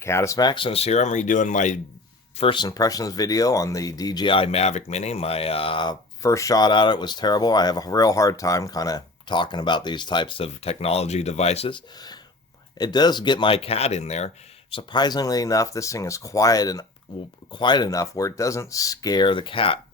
Caddis Maximus here. I'm redoing my first impressions video on the DJI Mavic Mini. My first shot at it was terrible. I have a real hard time kind of talking about these types of technology devices. It does get my cat in there. Surprisingly enough, this thing is quiet enough where it doesn't scare the cat.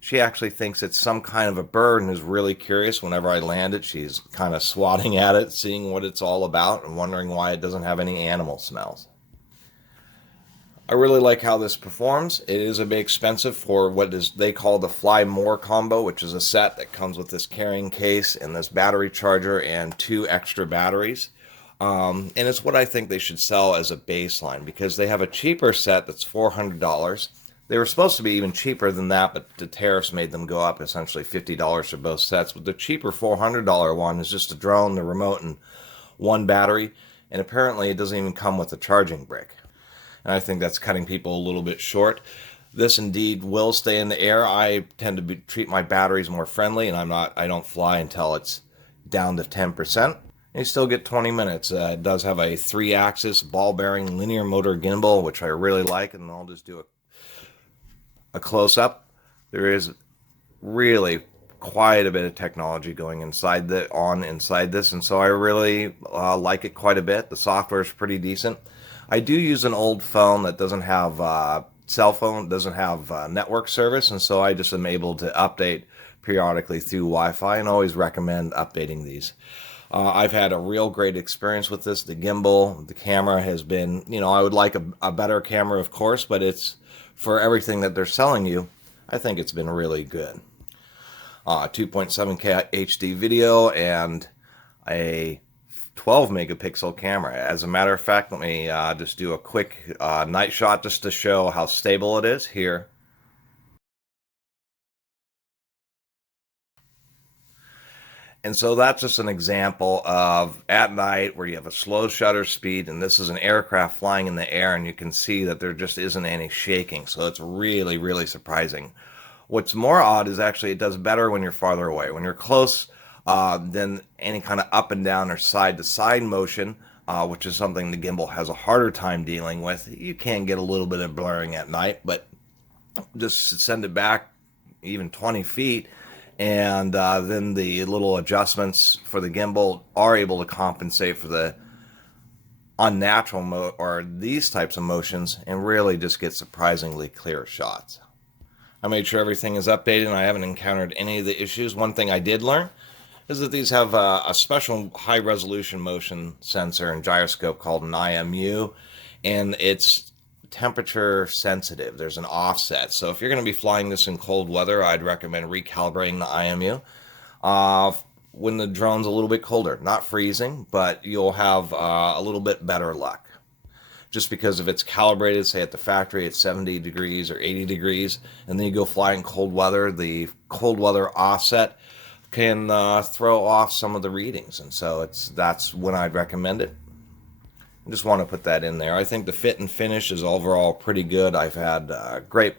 She actually thinks it's some kind of a bird and is really curious. Whenever I land it, she's kind of swatting at it, seeing what it's all about, and wondering why it doesn't have any animal smells. I really like how this performs. It is a bit expensive for what is they call the Fly More combo, which is a set that comes with this carrying case and this battery charger and 2 extra batteries. And it's what I think they should sell as a baseline, because they have a cheaper set that's $400. They were supposed to be even cheaper than that, but the tariffs made them go up essentially $50 for both sets. But the cheaper $400 one is just a drone, the remote, and 1 battery. And apparently it doesn't even come with a charging brick. And I think that's cutting people a little bit short. This indeed will stay in the air. I tend to treat my batteries more friendly, and I don't fly until it's down to 10%. And you still get 20 minutes. It does have a 3-axis ball bearing linear motor gimbal, which I really like, and I'll just do a close-up. There is really quite a bit of technology going inside this, and so I really like it quite a bit. The software is pretty decent. I do use an old phone that doesn't have cell phone, doesn't have network service, and so I just am able to update periodically through Wi-Fi, and always recommend updating these. I've had a real great experience with this. The gimbal, the camera has been, I would like a better camera, of course, but it's for everything that they're selling you. I think it's been really good. 2.7K HD video and a 12 megapixel camera. As a matter of fact, let me just do a quick night shot just to show how stable it is here. And so that's just an example of at night where you have a slow shutter speed, and this is an aircraft flying in the air, and you can see that there just isn't any shaking. So it's really, really surprising. What's more odd is actually it does better when you're farther away. When you're close, then any kind of up and down or side to side motion, which is something the gimbal has a harder time dealing with. You can get a little bit of blurring at night, but just send it back even 20 feet, and then the little adjustments for the gimbal are able to compensate for the unnatural or these types of motions, and really just get surprisingly clear shots. I made sure everything is updated, and I haven't encountered any of the issues. One thing I did learn is that these have a special high-resolution motion sensor and gyroscope called an IMU, and it's temperature sensitive. There's an offset. So if you're going to be flying this in cold weather, I'd recommend recalibrating the IMU when the drone's a little bit colder. Not freezing, but you'll have a little bit better luck. Just because if it's calibrated, say at the factory at 70 degrees or 80 degrees, and then you go fly in cold weather, the cold weather offset can throw off some of the readings, and so that's when I'd recommend it. I just want to put that in there. I think the fit and finish is overall pretty good. I've had great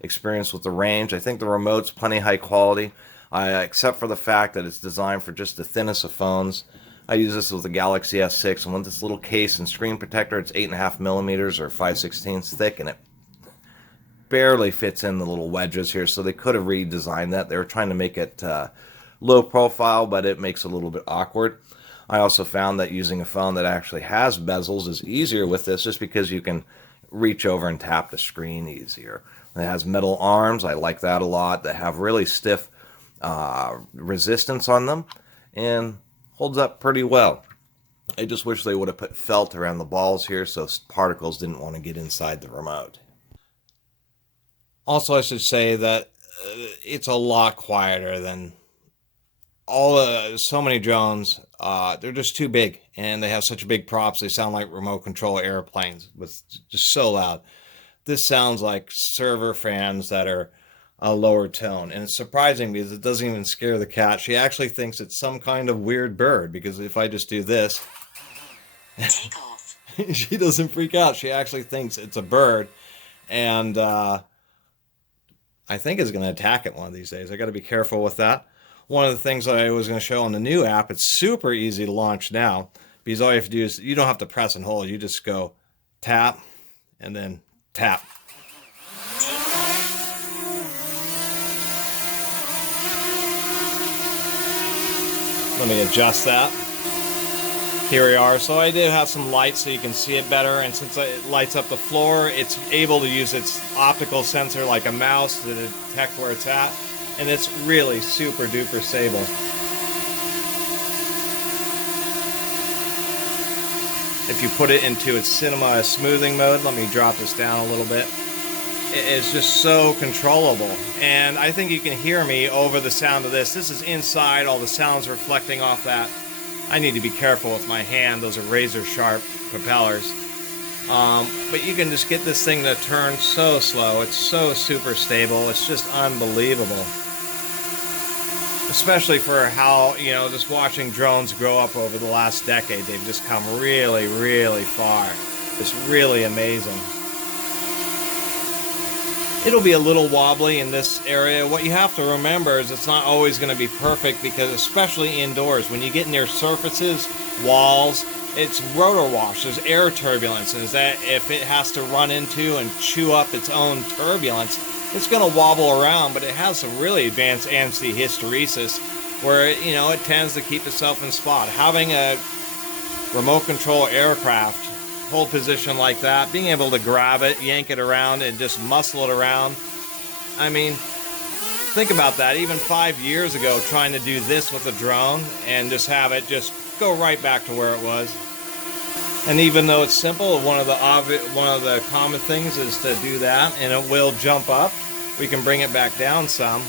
experience with the range. I think the remote's plenty high quality, except for the fact that it's designed for just the thinnest of phones. I use this with the Galaxy S6, and with this little case and screen protector, it's 8.5 millimeters or 5/16 thick, and it barely fits in the little wedges here, so they could have redesigned that. They were trying to make it low profile, but it makes it a little bit awkward. I also found that using a phone that actually has bezels is easier with this, just because you can reach over and tap the screen easier. It has metal arms. I like that a lot. That have really stiff resistance on them, and holds up pretty well. I just wish they would have put felt around the balls here so particles didn't want to get inside the remote. Also, I should say that it's a lot quieter than so many drones. They're just too big, and they have such big props. They sound like remote control airplanes, with just so loud. This sounds like server fans that are a lower tone, and it's surprising because it doesn't even scare the cat. She actually thinks it's some kind of weird bird, because if I just do this, take off. She doesn't freak out. She actually thinks it's a bird, and I think it's going to attack it one of these days. I got to be careful with that. One of the things I was going to show on the new app, it's super easy to launch now, because all you have to do is, you don't have to press and hold. You just go tap, and then tap. Let me adjust that. Here we are. So I do have some lights so you can see it better, and since it lights up the floor, it's able to use its optical sensor like a mouse to detect where it's at, and it's really super duper stable. If you put it into its cinema smoothing mode, let me drop this down a little bit, it's just so controllable. And I think you can hear me over the sound of this. This is inside, all the sounds reflecting off that. I need to be careful with my hand. Those are razor sharp propellers. But you can just get this thing to turn so slow. It's so super stable. It's just unbelievable. Especially for how, you know, just watching drones grow up over the last decade. They've just come really, really far. It's really amazing. It'll be a little wobbly in this area. What you have to remember is it's not always going to be perfect, because especially indoors, when you get near surfaces, walls, it's rotor wash. There's air turbulence, and that if it has to run into and chew up its own turbulence, it's going to wobble around. But it has some really advanced anti-hysteresis where it, you know, it tends to keep itself in spot. Having a remote control aircraft hold position like that, being able to grab it, yank it around, and just muscle it around. I mean, think about that. Even 5 years ago, trying to do this with a drone and just have it just go right back to where it was. And even though it's simple, one of the common things is to do that, and it will jump up. We can bring it back down some.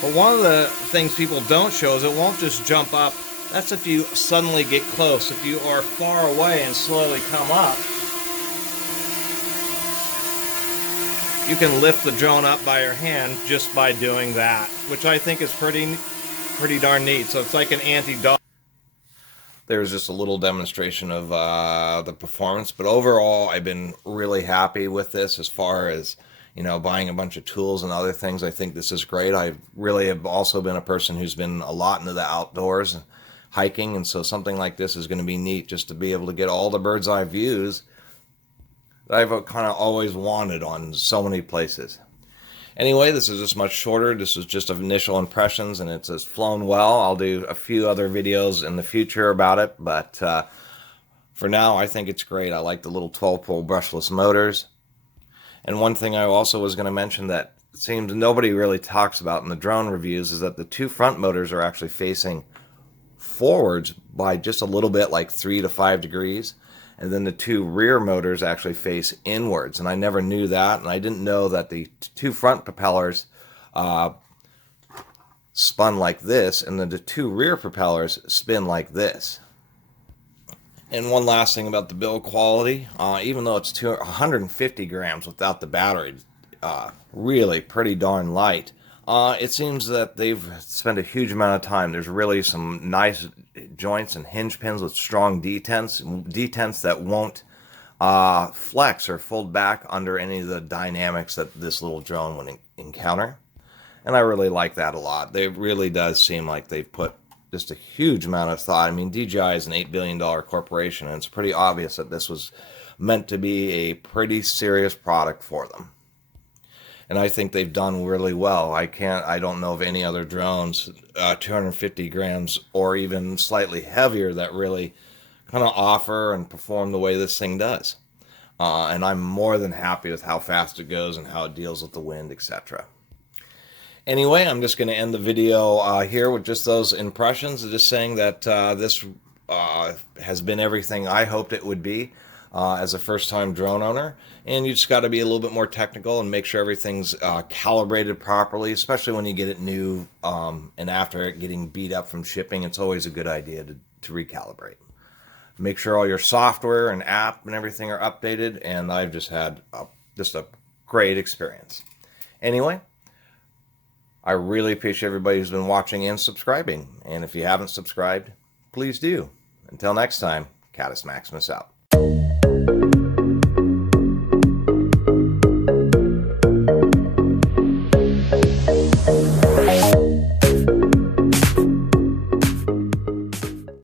But one of the things people don't show is it won't just jump up. That's if you suddenly get close. If you are far away and slowly come up, you can lift the drone up by your hand just by doing that, which I think is pretty darn neat. So it's like an anti-dog. There's just a little demonstration of the performance, but overall I've been really happy with this. As far as, you know, buying a bunch of tools and other things, I think this is great. I really have also been a person who's been a lot into the outdoors, hiking, and so something like this is going to be neat, just to be able to get all the bird's eye views that I've kind of always wanted on so many places. Anyway, this is just much shorter. This is just initial impressions, and it's flown well. I'll do a few other videos in the future about it, but for now I think it's great. I like the little 12-pole brushless motors. And one thing I also was going to mention that it seems nobody really talks about in the drone reviews is that the two front motors are actually facing forwards by just a little bit, like 3 to 5 degrees, and then the two rear motors actually face inwards. And I never knew that, and I didn't know that the two front propellers spun like this, and then the two rear propellers spin like this. And one last thing about the build quality, even though it's 150 grams without the battery, really pretty darn light. It seems that they've spent a huge amount of time. There's really some nice joints and hinge pins with strong detents that won't flex or fold back under any of the dynamics that this little drone would encounter. And I really like that a lot. It really does seem like they've put just a huge amount of thought. I mean, DJI is an $8 billion corporation, and it's pretty obvious that this was meant to be a pretty serious product for them. And I think they've done really well. I don't know of any other drones, 250 grams or even slightly heavier, that really kind of offer and perform the way this thing does. And I'm more than happy with how fast it goes and how it deals with the wind, etc. Anyway, I'm just going to end the video here with just those impressions, just saying that this has been everything I hoped it would be. As a first-time drone owner, and you just got to be a little bit more technical and make sure everything's calibrated properly, especially when you get it new, and after it getting beat up from shipping. It's always a good idea to recalibrate. Make sure all your software and app and everything are updated, and I've just had just a great experience. Anyway, I really appreciate everybody who's been watching and subscribing, and if you haven't subscribed, please do. Until next time, Catus Maximus out.